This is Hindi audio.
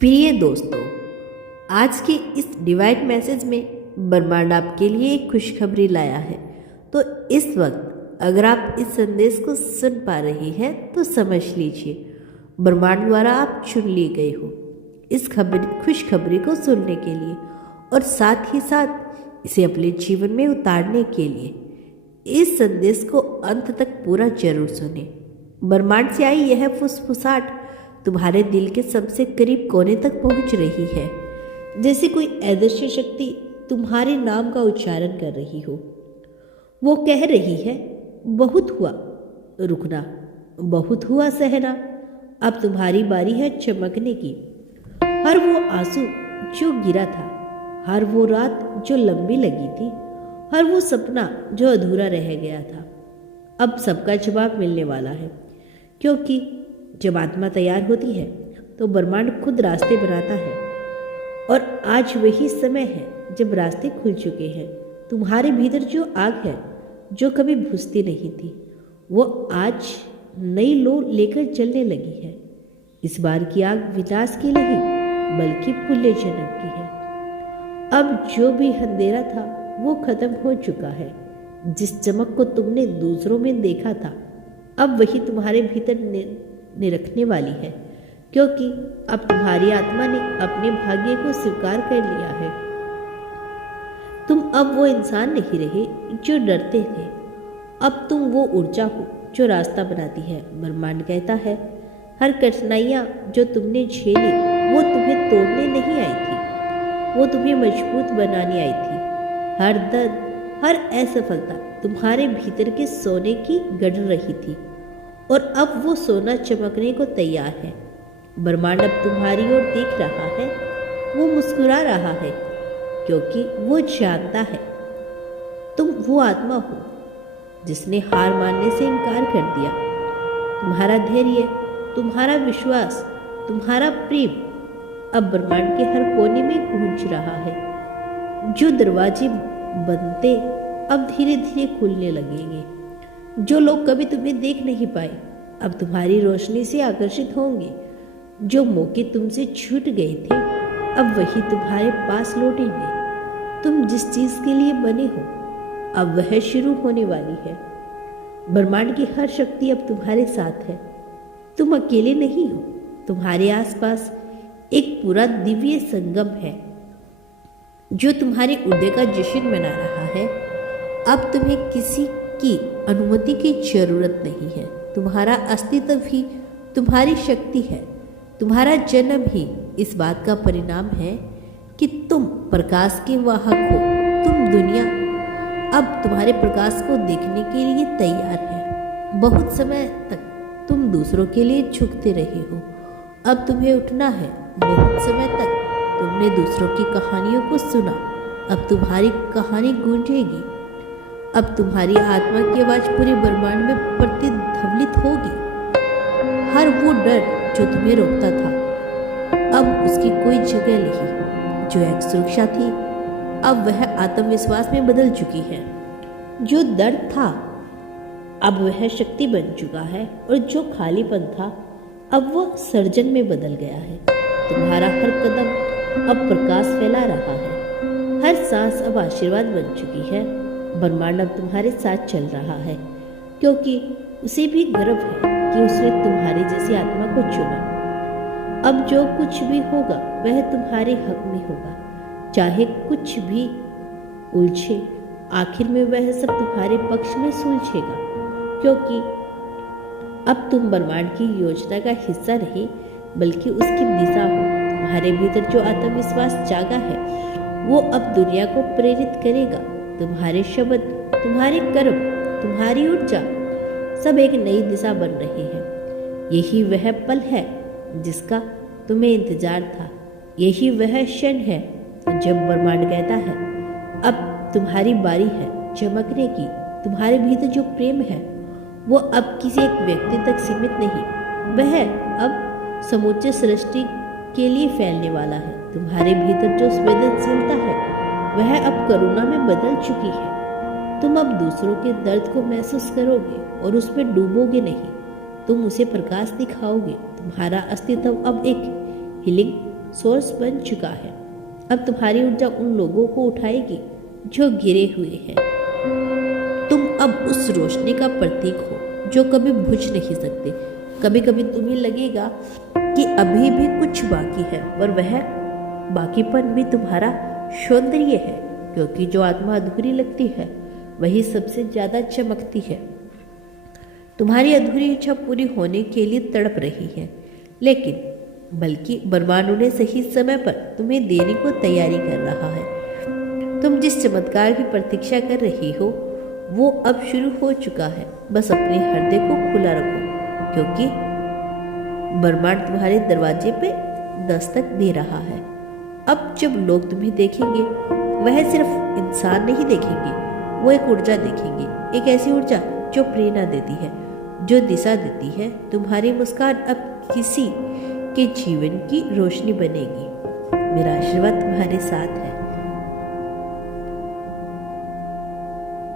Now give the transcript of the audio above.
प्रिय दोस्तों, आज के इस डिवाइन मैसेज में ब्रह्मांड आपके लिए एक खुशखबरी लाया है। तो इस वक्त अगर आप इस संदेश को सुन पा रही हैं तो समझ लीजिए ब्रह्मांड द्वारा आप चुन लिए गए हो इस खुशखबरी को सुनने के लिए और साथ ही साथ इसे अपने जीवन में उतारने के लिए इस संदेश को अंत तक पूरा जरूर सुने। ब्रह्मांड से आई यह फुसफुसाहट तुम्हारे दिल के सबसे करीब कोने तक पहुंच रही है, जैसे कोई अदृश्य शक्ति तुम्हारे नाम का उच्चारण कर रही हो। वो कह रही है, बहुत हुआ रुकना, बहुत हुआ सहना, अब तुम्हारी बारी है चमकने की। हर वो आंसू जो गिरा था, हर वो रात जो लंबी लगी थी, हर वो सपना जो अधूरा रह गया था, अब सबका जवाब मिलने वाला है। क्योंकि जब आत्मा तैयार होती है तो ब्रह्मांड खुद रास्ते बनाता है और आज वही समय है जब रास्ते खुल चुके हैं। तुम्हारे भीतर जो आग है जो कभी बुझती नहीं थी, वो आज नई लो लेकर जलने लगी है। इस बार की आग विनाश की नहीं बल्कि पुण्य जन्म की है। अब जो भी अंधेरा था वो खत्म हो चुका है। जिस चमक को तुमने दूसरों में देखा था, अब वही तुम्हारे भीतर निरखने वाली है। क्योंकि अब तुम्हारी आत्मा ने अपने भाग्य को स्वीकार कर लिया है। तुम अब वो इंसान नहीं रहे जो डरते थे, अब तुम वो ऊर्जा हो जो रास्ता बनाती है। ब्रह्मांड कहता है, हर कठिनाइयाँ जो तुमने झेली वो तुम्हें तोड़ने नहीं आई थी, वो तुम्हें मजबूत बनाने आई थी। हर दर्द, हर असफलता तुम्हारे भीतर के सोने की गढ़ रही थी और अब वो सोना चमकने को तैयार है। ब्रह्मांड अब तुम्हारी ओर देख रहा है, वो मुस्कुरा रहा है, क्योंकि वो जानता है तुम वो आत्मा हो जिसने हार मानने से इनकार कर दिया। तुम्हारा धैर्य, तुम्हारा विश्वास, तुम्हारा प्रेम अब ब्रह्मांड के हर कोने में गूंज रहा है। जो दरवाजे बनते अब धीरे धीरे खुलने लगेंगे। जो लोग कभी तुम्हें देख नहीं पाए अब तुम्हारी रोशनी से आकर्षित होंगे। जो मौके तुमसे छूट गए थे अब वही तुम्हारे पास लौटेंगे। तुम जिस चीज के लिए बने हो अब वह शुरू होने वाली है। ब्रह्मांड की हर शक्ति अब तुम्हारे साथ है। तुम अकेले नहीं हो, तुम्हारे आसपास एक पूरा दिव्य संगम है जो तुम्हारे उदय का जश्न मना रहा है। अब तुम्हें किसी की अनुमति की जरूरत नहीं है। तुम्हारा अस्तित्व ही तुम्हारी शक्ति है। तुम्हारा जन्म ही इस बात का परिणाम है कि तुम प्रकाश के वाहक हो। तुम दुनिया अब तुम्हारे प्रकाश को देखने के लिए तैयार है। बहुत समय तक तुम दूसरों के लिए झुकते रहे हो, अब तुम्हें उठना है। बहुत समय तक तुमने दूसरों की कहानियों को सुना, अब तुम्हारी कहानी गूंजेगी। अब तुम्हारी आत्मा की आवाज पूरे ब्रह्मांड में प्रतिध्वनित होगी। हर वो डर जो तुम्हें रोकता था अब उसकी कोई जगह नहीं। जो एक सुरक्षा थी अब वह आत्मविश्वास में बदल चुकी है। जो दर्द था अब वह शक्ति बन चुका है और जो खालीपन था अब वह सर्जन में बदल गया है। तुम्हारा हर कदम अब प्रकाश फैला रहा है। हर सांस अब आशीर्वाद बन चुकी है। ब्रह्मांड अब तुम्हारे साथ चल रहा है, क्योंकि उसे भी गर्व है कि उसने तुम्हारे जैसी आत्मा को चुना। अब जो कुछ भी होगा वह तुम्हारे हक में होगा, चाहे कुछ भी उलझे, आखिर में वह सब तुम्हारे पक्ष में सुलझेगा। क्योंकि अब तुम ब्रह्मांड की योजना का हिस्सा नहीं बल्कि उसकी दिशा हो। तुम्हारे भीतर जो आत्मविश्वास जागा है वो अब दुनिया को प्रेरित करेगा। तुम्हारे शब्द, तुम्हारे कर्म, तुम्हारी ऊर्जा सब एक नई दिशा बन रहे हैं। यही वह पल है जिसका तुम्हें इंतजार था। यही वह क्षण है जब ब्रह्मांड कहता है, अब तुम्हारी बारी है चमकने की। तुम्हारे भीतर जो प्रेम है वो अब किसी एक व्यक्ति तक सीमित नहीं, वह अब समूचे सृष्टि के लिए फैलने वाला है। तुम्हारे भीतर जो संवेदनशीलता है वह अब करुणा में बदल चुकी है। तुम अब दूसरों के दर्द को महसूस करोगे और उसमें डूबोगे नहीं, तुम उसे प्रकाश दिखाओगे। तुम्हारा अस्तित्व अब एक हीलिंग सोर्स बन चुका है। अब तुम्हारी ऊर्जा उन लोगों को उठाएगी जो गिरे हुए हैं। तुम अब उस रोशनी का प्रतीक हो जो कभी बुझ नहीं सकते। कभी कभी तुम्हें लगेगा कि अभी भी कुछ बाकी है, और वह बाकीपन भी तुम्हारा सौंदर्य है, क्योंकि जो आत्मा अधूरी लगती है वही सबसे ज्यादा चमकती है। तुम्हारी अधूरी इच्छा पूरी होने के लिए तड़प रही है, लेकिन बल्कि ब्रह्मांड उन्हें सही समय पर तुम्हें देने को तैयारी कर रहा है। तुम जिस चमत्कार की प्रतीक्षा कर रही हो वो अब शुरू हो चुका है। बस अपने हृदय को खुला रखो, क्योंकि ब्रह्मांड तुम्हारे दरवाजे पे दस्तक दे रहा है। अब जब लोग तुम्हें देखेंगे वह सिर्फ इंसान नहीं देखेंगे, वो एक ऊर्जा देखेंगे, एक ऐसी ऊर्जा जो प्रेरणा देती है, जो दिशा देती है। तुम्हारी मुस्कान अब किसी के जीवन की रोशनी बनेगी। मेरा आशीर्वाद तुम्हारे साथ है।